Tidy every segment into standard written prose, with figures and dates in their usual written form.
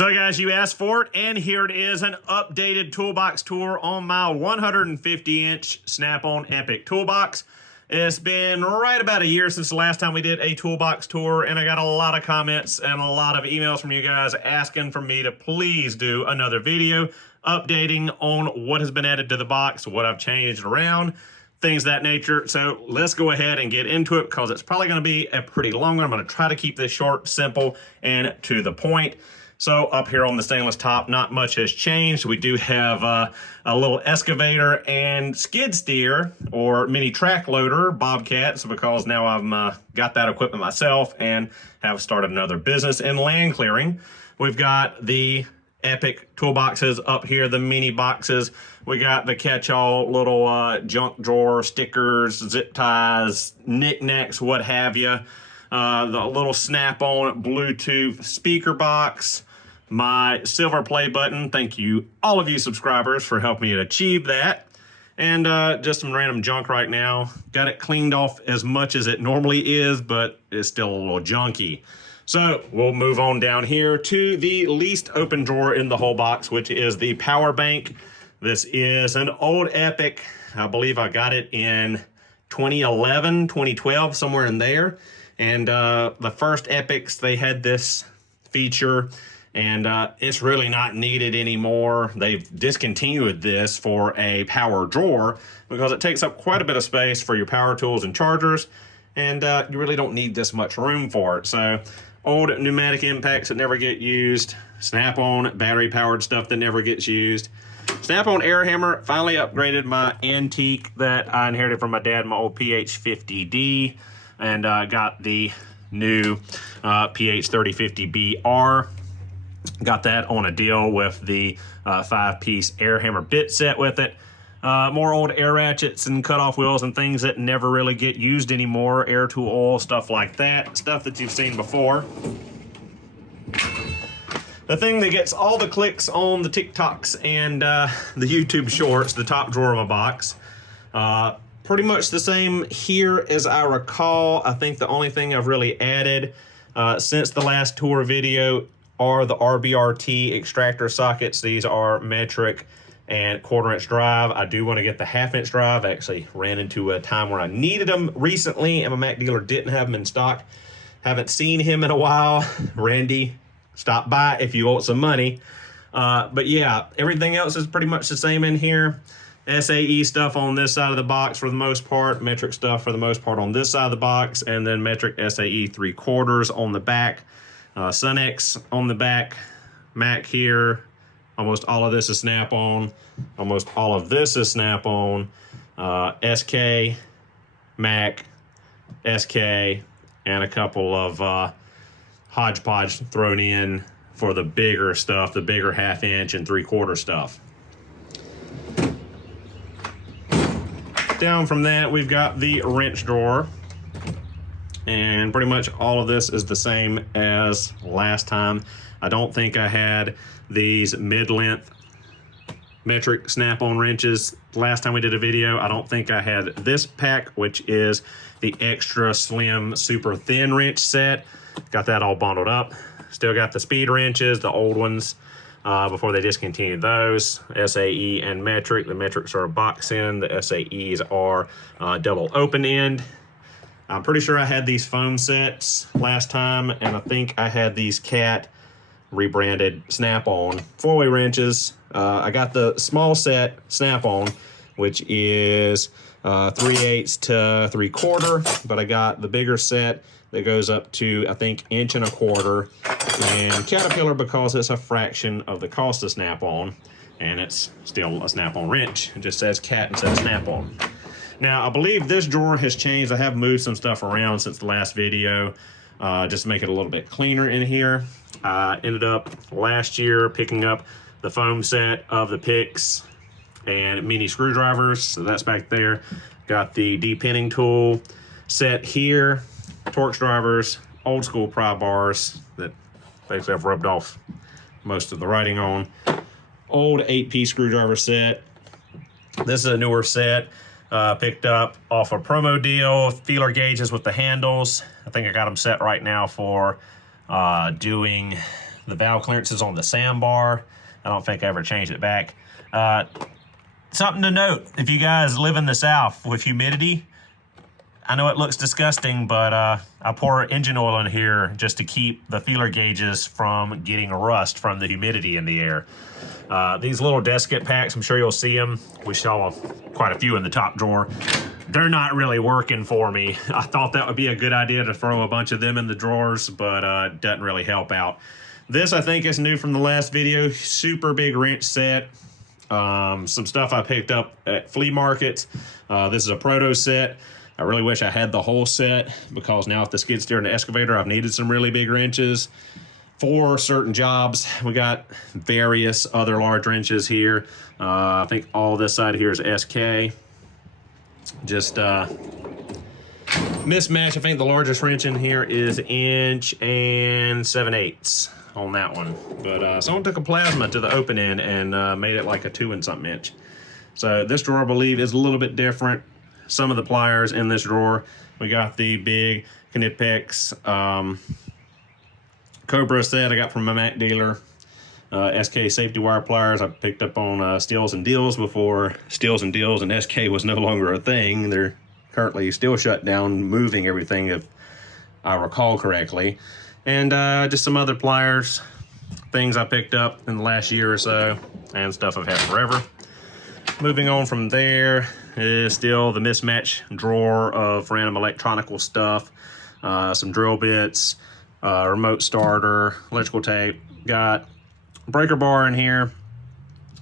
So guys, you asked for it, and here it is, an updated toolbox tour on my 150-inch Snap-on Epic toolbox. It's been right about a year since the last time we did a toolbox tour, and I got a lot of comments and a lot of emails from you guys asking for me to please do another video updating on what has been added to the box, what I've changed around, things of that nature. So let's go ahead and get into it because it's probably going to be a pretty long one. I'm going to try to keep this short, simple, and to the point. So up here on the stainless top, not much has changed. We do have a little excavator and skid steer or mini track loader, Bobcats, because now I've got that equipment myself and have started another business in land clearing. We've got the Epic toolboxes up here, the mini boxes. We got the catch-all little junk drawer, stickers, zip ties, knickknacks, what have you. The little Snap-on Bluetooth speaker box. My silver play button. Thank you, all of you subscribers, for helping me achieve that. And just some random junk right now. Got it cleaned off as much as it normally is, but it's still a little junky. So we'll move on down here to the least open drawer in the whole box, which is the power bank. This is an old Epic. I believe I got it in 2011, 2012, somewhere in there. And the first Epics, they had this feature, and it's really not needed anymore. They've discontinued this for a power drawer because it takes up quite a bit of space for your power tools and chargers, and you really don't need this much room for it. So old pneumatic impacts that never get used, Snap-on battery powered stuff that never gets used. Snap-on air hammer, finally upgraded my antique that I inherited from my dad, my old PH50D, and got the new PH3050BR. Got that on a deal with the 5-piece air hammer bit set with it. More old air ratchets and cutoff wheels and things that never really get used anymore. Air tool oil, stuff like that. Stuff that you've seen before. The thing that gets all the clicks on the TikToks and the YouTube shorts, the top drawer of my box. Pretty much the same here as I recall. I think the only thing I've really added since the last tour video are the RBRT extractor sockets. These are metric and 1/4-inch drive. I do want to get the 1/2-inch drive. I actually ran into a time where I needed them recently and my Mac dealer didn't have them in stock. Haven't seen him in a while. Randy, stop by if you want some money. But yeah, everything else is pretty much the same in here. SAE stuff on this side of the box for the most part, metric stuff for the most part on this side of the box, and then metric SAE 3/4 on the back. Sunex on the back, Mac here. Almost all of this is Snap-on. Almost all of this is Snap-on. SK, Mac, SK, and a couple of hodgepodge thrown in for the bigger stuff, the bigger 1/2-inch and 3/4 stuff. Down from that, we've got the wrench drawer. And pretty much all of this is the same as last time. I don't think I had these mid-length metric Snap-on wrenches last time we did a video. I don't think I had this pack, which is the extra slim, super thin wrench set. Got that all bundled up. Still got the speed wrenches, the old ones, before they discontinued those. SAE and metric. The metrics are a box end. The SAEs are double open end. I'm pretty sure I had these foam sets last time, and I think I had these Cat rebranded Snap-on 4-way wrenches. I got the small set Snap-on, which is 3/8 to 3/4, but I got the bigger set that goes up to, I think, 1.25 inches, and Caterpillar because it's a fraction of the cost of Snap-on, and it's still a Snap-on wrench. It just says Cat instead of Snap-on. Now, I believe this drawer has changed. I have moved some stuff around since the last video, just to make it a little bit cleaner in here. I ended up last year picking up the foam set of the picks and mini screwdrivers, so that's back there. Got the de-pinning tool set here, Torx drivers, old school pry bars that basically I've rubbed off most of the writing on. Old 8-piece screwdriver set. This is a newer set. Picked up off a promo deal, feeler gauges with the handles. I think I got them set right now for doing The valve clearance is on the sandbar. I don't think I ever changed it back. Something to note, if you guys live in the South with humidity, I know it looks disgusting, but I pour engine oil in here just to keep the feeler gauges from getting rust from the humidity in the air. These little desiccant packs, I'm sure you'll see them. We saw quite a few in the top drawer. They're not really working for me. I thought that would be a good idea to throw a bunch of them in the drawers, but it doesn't really help out. This, I think, is new from the last video. Super big wrench set. Some stuff I picked up at flea markets. This is a proto set. I really wish I had the whole set, because now with the skid steer and the excavator, I've needed some really big wrenches for certain jobs. We got various other large wrenches here. I think all this side here is SK. Just mismatch. I think the largest wrench in here is 1 7/8" on that one. But someone took a plasma to the open end and made it like a 2-something inch. So this drawer, I believe, is a little bit different. Some of the pliers in this drawer. We got the big Knipex Cobra set I got from my Mac dealer. SK safety wire pliers I picked up on Steals and Deals before Steals and Deals and SK was no longer a thing. They're currently still shut down, moving everything if I recall correctly. And just some other pliers, things I picked up in the last year or so, and stuff I've had forever. Moving on from there is still the mismatch drawer of random electronical stuff, some drill bits, remote starter, electrical tape. Got breaker bar in here.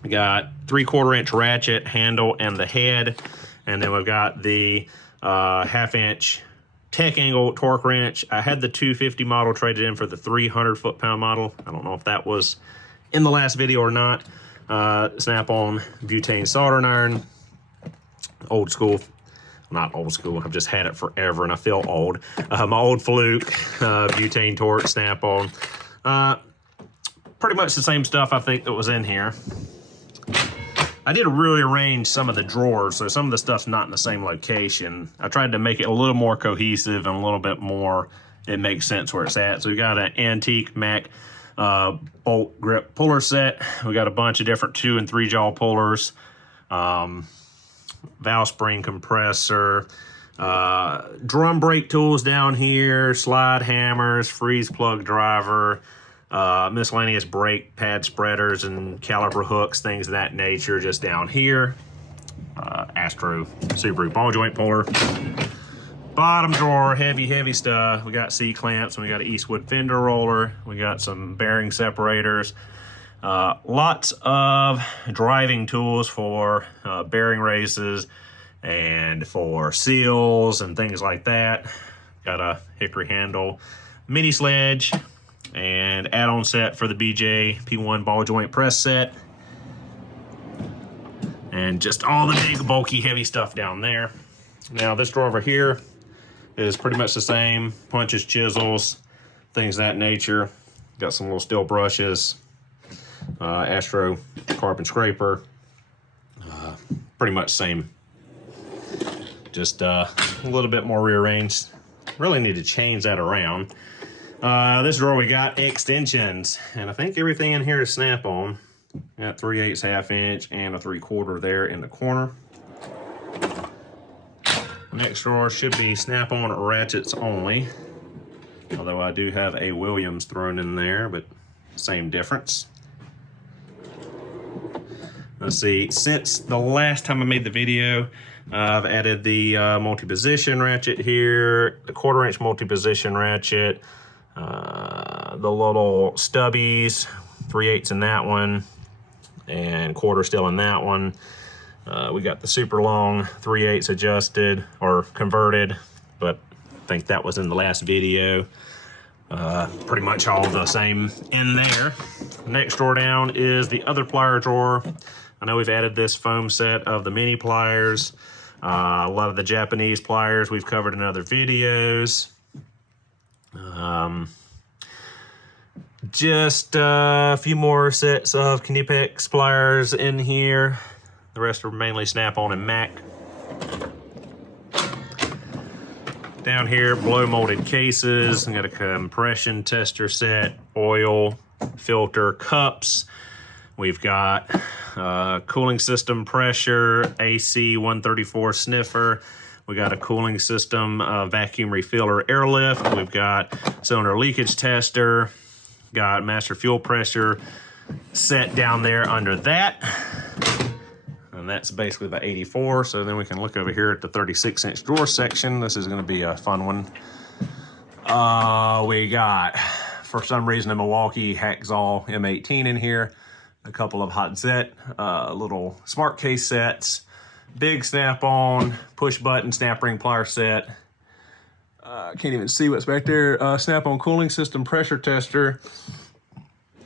We got 3/4 inch ratchet handle and the head, and then we've got the 1/2 inch tech angle torque wrench. I had the 250 model traded in for the 300 foot-pound model. I don't know if that was in the last video or not. Snap-on butane soldering iron, old school. Not old school, I've just had it forever and I feel old. My old Fluke butane torque snap-on. Pretty much the same stuff I think that was in here. I did rearrange some of the drawers, so some of the stuff's not in the same location. I tried to make it a little more cohesive and a little bit more, it makes sense where it's at. So we got an antique Mac bolt grip puller set. We got a bunch of different 2 and 3 jaw pullers, valve spring compressor, drum brake tools down here, slide hammers, freeze plug driver, miscellaneous brake pad spreaders and caliper hooks, things of that nature just down here. Astro Subaru ball joint puller. Bottom drawer, heavy stuff. We got C-clamps, and we got an Eastwood fender roller. We got some bearing separators. Lots of driving tools for bearing races and for seals and things like that. Got a hickory handle mini sledge and add-on set for the BJ P1 ball joint press set. And just all the big, bulky, heavy stuff down there. Now this drawer over here is pretty much the same. Punches, chisels, things of that nature. Got some little steel brushes. Astro carbon scraper. Pretty much same. Just a little bit more rearranged. Really need to change that around. This drawer we got extensions, and I think everything in here is snap-on. Got 3/8, 1/2 inch, and a 3/4 there in the corner. Next drawer should be snap-on ratchets only, although I do have a Williams thrown in there, but same difference. Let's see, since the last time I made the video, I've added the multi-position ratchet here, the 1/4 inch multi-position ratchet, the little stubbies, 3/8 in that one, and 1/4 still in that one. We got the super long 3/8 adjusted or converted, but I think that was in the last video. Pretty much all the same in there. Next drawer down is the other plier drawer. I know we've added this foam set of the mini pliers. A lot of the Japanese pliers we've covered in other videos. Just a few more sets of Knipex pliers in here. The rest are mainly Snap-on and Mac. Down here, blow molded cases. I got a compression tester set, oil, filter cups. We've got cooling system pressure, AC 134 sniffer. We got a cooling system vacuum refiller airlift. We've got cylinder leakage tester. Got master fuel pressure set down there under that. And that's basically the 84. So then we can look over here at the 36-inch drawer section. This is going to be a fun one. We got, for some reason, a Milwaukee Hacksaw M18 in here. A couple of hot set, little smart case sets, big snap-on, push-button snap ring plier set. Can't even see what's back there. Snap-on cooling system pressure tester.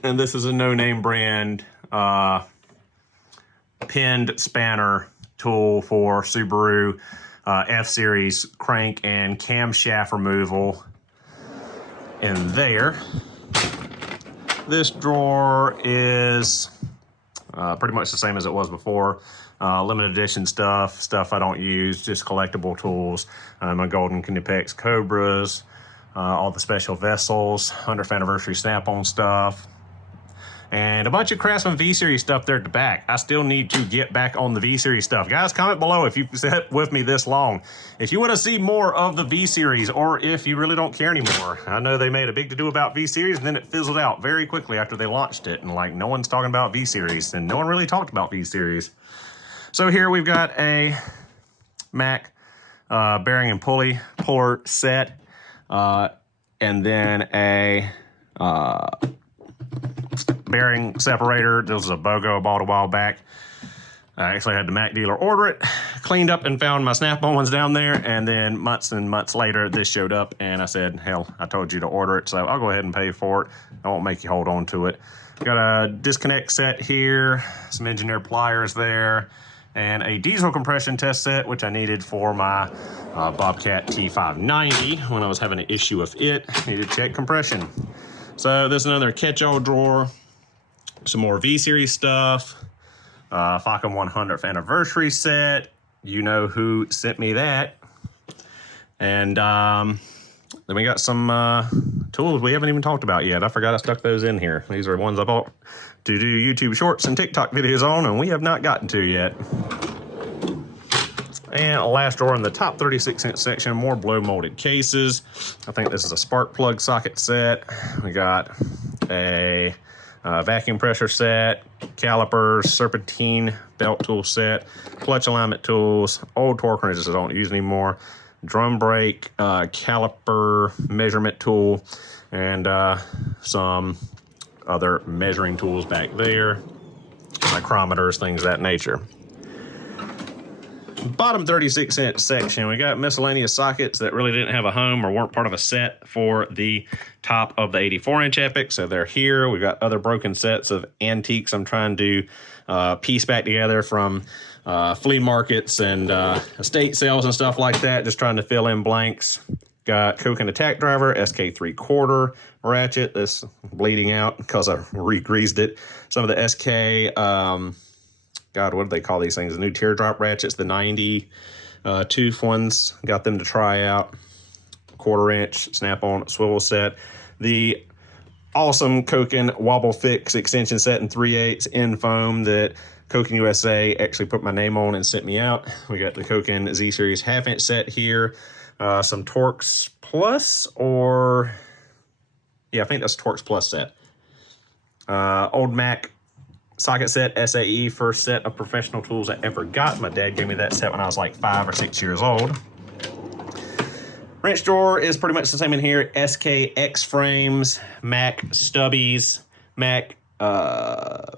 And this is a no-name brand pinned spanner tool for Subaru F-Series crank and camshaft removal in there. This drawer is pretty much the same as it was before. Limited edition stuff I don't use, just collectible tools. My Golden Knipex Cobras, all the special vessels, 100th anniversary snap-on stuff, and a bunch of Craftsman V-Series stuff there at the back. I still need to get back on the V-Series stuff. Guys, comment below if you've sat with me this long. If you want to see more of the V-Series, or if you really don't care anymore. I know they made a big to-do about V-Series, and then it fizzled out very quickly after they launched it. And like, no one's talking about V-Series, and no one really talked about V-Series. So here we've got a Mac bearing and puller set, and then a bearing separator. This was a BOGO I bought a while back. I actually had the Mac dealer order it, cleaned up and found my snap-on ones down there, and then months and months later this showed up, and I said, hell, I told you to order it, so I'll go ahead and pay for it. I won't make you hold on to it. Got a disconnect set here, some engineer pliers there, and a diesel compression test set, which I needed for my Bobcat T590 when I was having an issue with it. Needed to check compression. So there's another catch-all drawer, some more V-Series stuff, Falcon 100th anniversary set. You know who sent me that. And then we got some tools we haven't even talked about yet. I forgot I stuck those in here. These are ones I bought to do YouTube shorts and TikTok videos on, and we have not gotten to yet. And last drawer in the top 36-inch section, more blow molded cases. I think this is a spark plug socket set. We got a vacuum pressure set, calipers, serpentine belt tool set, clutch alignment tools, old torque wrenches I don't use anymore, drum brake, caliper measurement tool, and some other measuring tools back there, micrometers, things of that nature. Bottom 36-inch section, we got miscellaneous sockets that really didn't have a home or weren't part of a set for the top of the 84-inch Epic, so they're here. We've got other broken sets of antiques I'm trying to piece back together from flea markets and estate sales and stuff like that, just trying to fill in blanks. Got Coke and Attack Driver, SK 3/4 ratchet. This bleeding out because I re-greased it. Some of the SK, God, what do they call these things? The new teardrop ratchets, the 90 tooth ones. Got them to try out. 1/4-inch snap-on swivel set. The awesome Koken Wobble Fix extension set in 3/8 in foam that Koken USA actually put my name on and sent me out. We got the Koken Z-Series 1/2-inch set here. Some Torx Plus, or yeah, I think that's Torx Plus set. Old Mac socket set, SAE, first set of professional tools I ever got. My dad gave me that set when I was like 5 or 6 years old. Wrench drawer is pretty much the same in here. SK X frames, Mac stubbies, Mac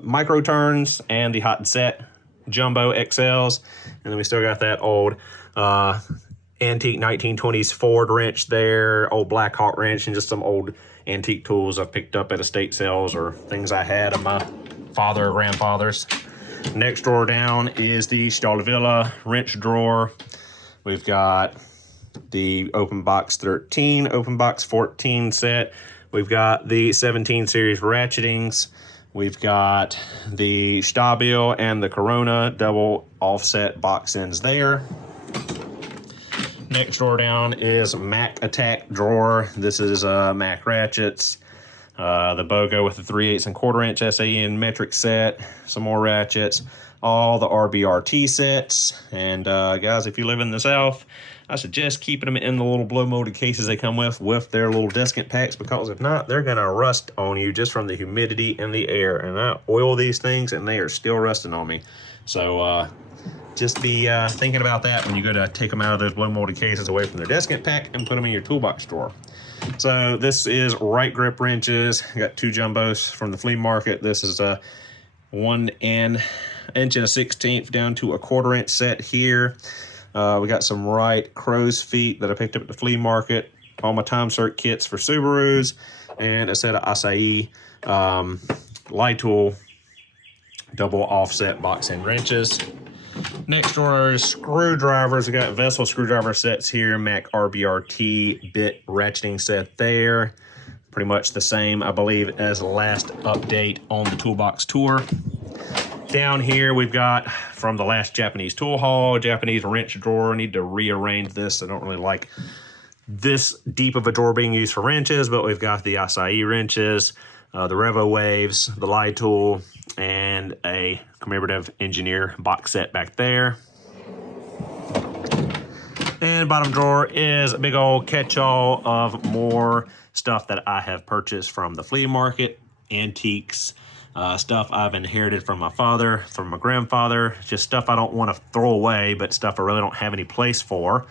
micro turns, and the hot set jumbo XLs. And then we still got that old antique 1920s Ford wrench there, old Black Hawk wrench, and just some old antique tools I've picked up at estate sales or things I had of my father or grandfather's. Next drawer down is the Stahlvilla wrench drawer. We've got the Open Box 13, Open Box 14 set. We've got the 17 series ratchetings. We've got the Stabil and the Corona double offset box ends there. Next drawer down is Mac Attack drawer. This is Mac ratchets, the BOGO with the 3/8 and 1/4 inch SAN metric set, some more ratchets, all the RBRT sets. And guys, if you live in the South, I suggest keeping them in the little blow molded cases they come with their little desiccant packs, because if not, they're gonna rust on you just from the humidity in the air. And I oil these things and they are still rusting on me. So just be thinking about that when you go to take them out of those blow molded cases away from their desiccant pack and put them in your toolbox drawer. So this is right grip wrenches. I got 2 jumbos from the flea market. This is a 1 inch and 1/16 down to a 1/4 inch set here. We got some right crow's feet that I picked up at the flea market. All my time cert kits for Subarus, and a set of Acai Tool double offset box end wrenches. Next drawer is screwdrivers. We got vessel screwdriver sets here. Mac RBRT bit ratcheting set there. Pretty much the same, I believe, as the last update on the Toolbox tour. Down here we've got from the last Japanese tool haul, Japanese wrench drawer. I need to rearrange this. I don't really like this deep of a drawer being used for wrenches, but we've got the Acai wrenches, the Revo Waves, the Lie Tool, and a commemorative engineer box set back there. And bottom drawer is a big old catch-all of more stuff that I have purchased from the flea market, antiques, stuff I've inherited from my father, from my grandfather, just stuff I don't want to throw away, but stuff I really don't have any place for.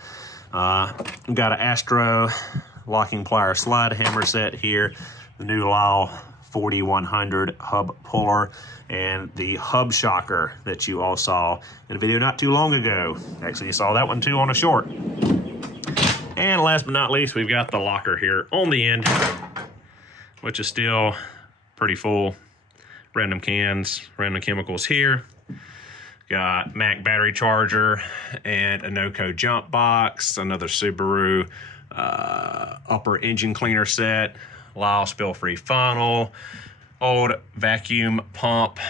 We've got an Astro locking plier slide hammer set here, the new Lyle 4100 hub puller, and the hub shocker that you all saw in a video not too long ago. Actually, you saw that one too on a short. And last but not least, we've got the locker here on the end, which is still pretty full. Random cans, random chemicals here. Got Mac battery charger and a no-code jump box, another Subaru upper engine cleaner set, Lyle spill-free funnel, old vacuum pump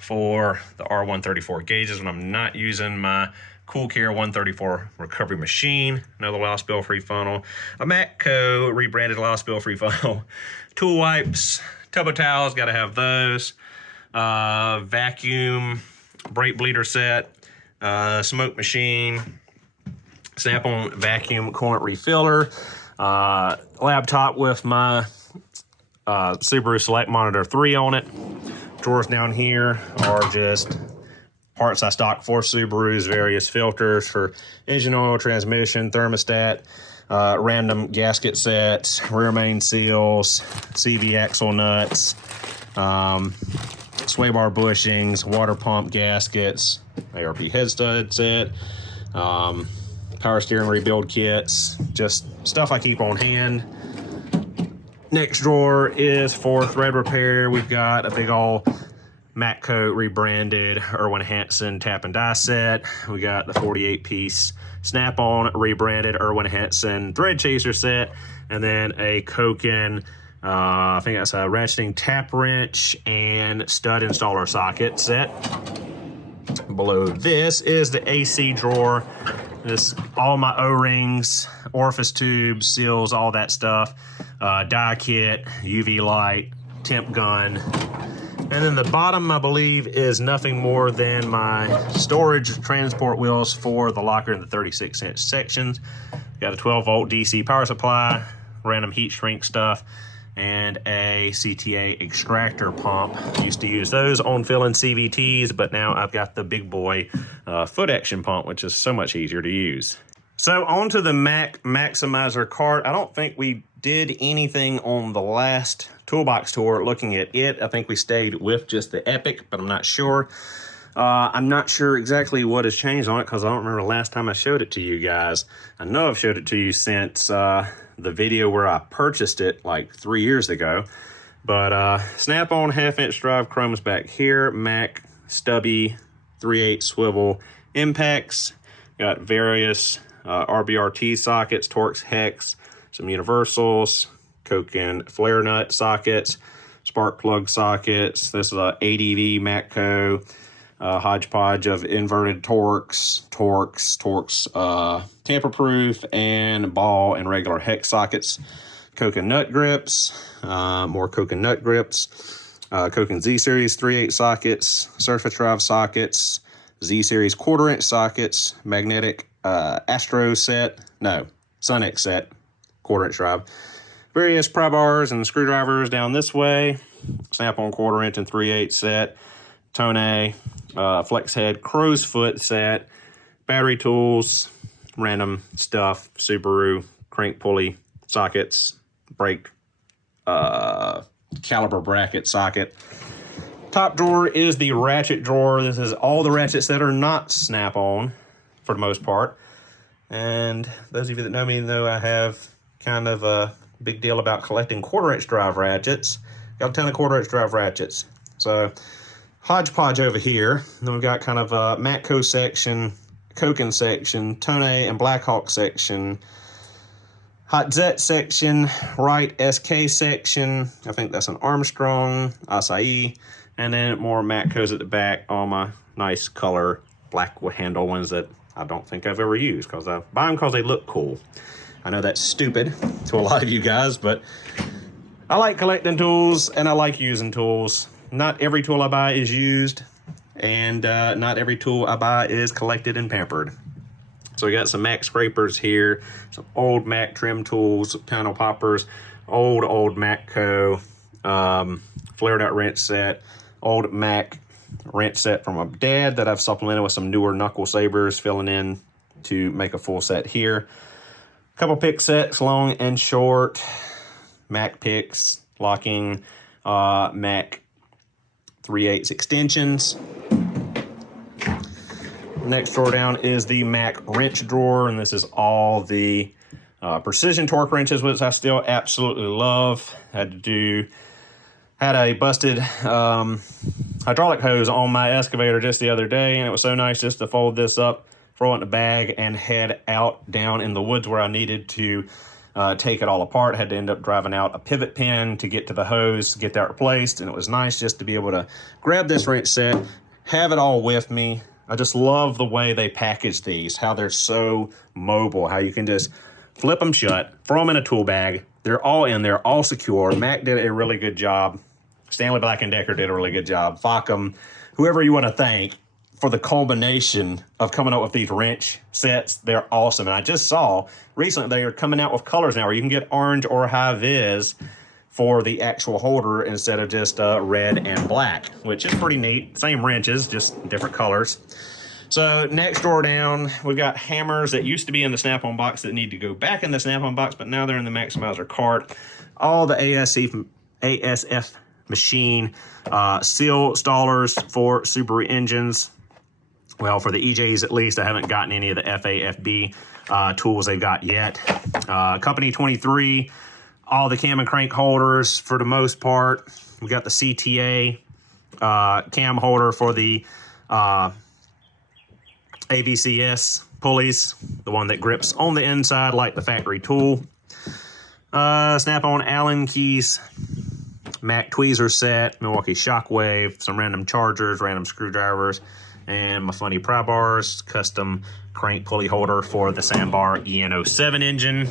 for the R134 gauges when I'm not using my Cool Care 134 recovery machine, another Lyle spill-free funnel, a Matco rebranded Lyle spill-free funnel, tool wipes, tub of towels, gotta have those, vacuum brake bleeder set, smoke machine, Snap-on vacuum coolant refiller, laptop with my Subaru Select Monitor 3 on it. Drawers down here are just parts I stock for Subarus, various filters for engine oil, transmission, thermostat, random gasket sets, rear main seals, CV axle nuts, sway bar bushings, water pump gaskets, ARP head stud set, power steering rebuild kits, just stuff I keep on hand. Next drawer is for thread repair. We've got a big old Matco rebranded Irwin Hansen tap and die set. We got the 48-piece Snap-on rebranded Irwin Hansen thread chaser set, and then a Koken, I think that's a ratcheting tap wrench and stud installer socket set. Below this is the AC drawer. This all my O-rings, orifice tubes, seals, all that stuff. Die kit, UV light, temp gun. And then the bottom, I believe, is nothing more than my storage transport wheels for the locker in the 36-inch sections. Got a 12-volt DC power supply, random heat shrink stuff, and a CTA extractor pump. Used to use those on filling CVTs, but now I've got the big boy foot action pump, which is so much easier to use. So on to the Mac Maximizer cart. I don't think we did anything on the last Toolbox tour looking at it. I think we stayed with just the EPIQ, but I'm not sure. I'm not sure exactly what has changed on it because I don't remember the last time I showed it to you guys. I know I've showed it to you since the video where I purchased it like 3 years ago. But Snap-on half-inch drive chromes back here. Mac stubby 3/8 swivel impacts. Got various RBRT sockets, Torx hex, some universals, Koken flare nut sockets, spark plug sockets. This is a ADV Matco hodgepodge of inverted Torx, tamper proof, and ball and regular hex sockets. coconut grips, more coconut grips, Coke Z Series 3/8 sockets, surface drive sockets, Z Series 1/4 inch sockets, magnetic Astro set, no, Sunex set, 1/4 inch drive, various pry bars and screwdrivers down this way, Snap-on 1/4 inch and 3/8 set, Tone, flex head crow's foot set, battery tools, random stuff, Subaru, crank pulley, sockets, brake, caliper bracket socket. Top drawer is the ratchet drawer. This is all the ratchets that are not Snap-on for the most part. And those of you that know me know I have kind of a big deal about collecting 1/4 inch drive ratchets. Got a ton of 1/4 inch drive ratchets. So hodgepodge over here. Then we've got kind of a Matco section, Koken section, Tone and Blackhawk section, Hot Zet section, Wright SK section. I think that's an Armstrong, Acai, and then more Matcos at the back. All my nice color black handle ones that I don't think I've ever used because I buy them because they look cool. I know that's stupid to a lot of you guys, but I like collecting tools and I like using tools. Not every tool I buy is used, and not every tool I buy is collected and pampered. So we got some Mac scrapers here, some old Mac trim tools, panel poppers, old Matco, flared out wrench set, old Mac wrench set from my dad that I've supplemented with some newer knuckle sabers, filling in to make a full set here. A couple pick sets, long and short, Mac picks, locking, Mac 3/8 extensions. Next drawer down is the Mac wrench drawer, and this is all the precision torque wrenches, which I still absolutely love. Had a busted hydraulic hose on my excavator just the other day, and it was so nice just to fold this up, throw it in a bag, and head out down in the woods where I needed to take it all apart. Had to end up driving out a pivot pin to get to the hose, get that replaced, and it was nice just to be able to grab this wrench set, have it all with me. I just love the way they package these, how they're so mobile, how you can just flip them shut, throw them in a tool bag. They're all in there, all secure. Mac did a really good job. Stanley Black & Decker did a really good job. Facom, whoever you want to thank for the culmination of coming up with these wrench sets. They're awesome. And I just saw recently they are coming out with colors now where you can get orange or high vis for the actual holder instead of just red and black, which is pretty neat. Same wrenches, just different colors. So next drawer down, we've got hammers that used to be in the Snap-on box that need to go back in the Snap-on box, but now they're in the Maximizer cart. All the ASF machine seal stallers for Subaru engines. Well, for the EJs at least, I haven't gotten any of the FAFB tools they got yet. Company 23, all the cam and crank holders for the most part. We got the CTA cam holder for the AVCS pulleys, the one that grips on the inside like the factory tool. Snap-on Allen keys, Mac tweezer set, Milwaukee Shockwave, some random chargers, random screwdrivers, and my funny pry bars, custom crank pulley holder for the Sandbar EN07 engine.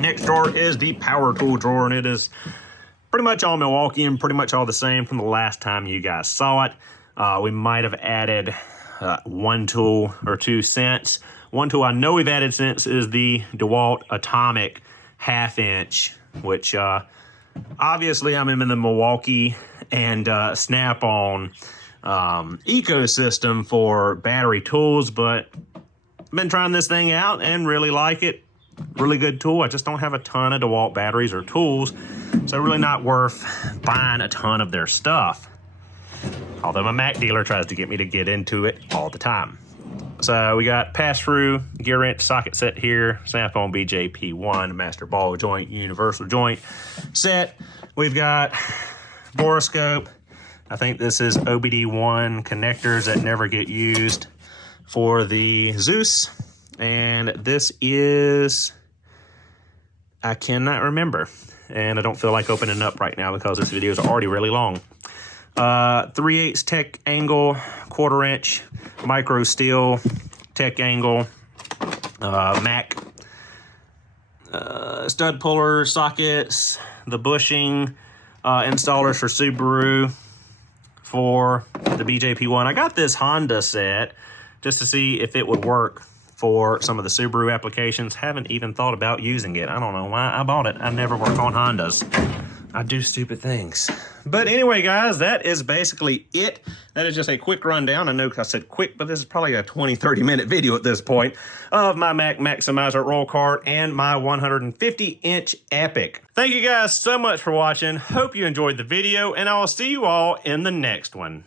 Next drawer is the power tool drawer, and it is pretty much all Milwaukee and pretty much all the same from the last time you guys saw it. We might have added one tool or two since. One tool I know we've added since is the DeWalt Atomic 1/2 inch, which obviously I'm in the Milwaukee and Snap-on ecosystem for battery tools, but I've been trying this thing out and really like it. Really good tool. I just don't have a ton of DeWalt batteries or tools, so really not worth buying a ton of their stuff. Although my Mac dealer tries to get me to get into it all the time. So we got pass-through gear wrench socket set here, Snap-on BJP1, master ball joint, universal joint set. We've got borescope. I think this is OBD1 connectors that never get used for the Zeus. And this is, I cannot remember. And I don't feel like opening it up right now because this video is already really long. 3/8 tech angle, 1/4 inch, micro steel, tech angle, Mac stud puller sockets, the bushing installers for Subaru for the BJP1. I got this Honda set just to see if it would work for some of the Subaru applications. Haven't even thought about using it. I don't know why I bought it. I never work on Hondas. I do stupid things. But anyway, guys, that is basically it. That is just a quick rundown. I know I said quick, but this is probably a 20-30 minute video at this point of my Mac Maximizer roll cart and my 150-inch EPIQ. Thank you guys so much for watching. Hope you enjoyed the video, and I will see you all in the next one.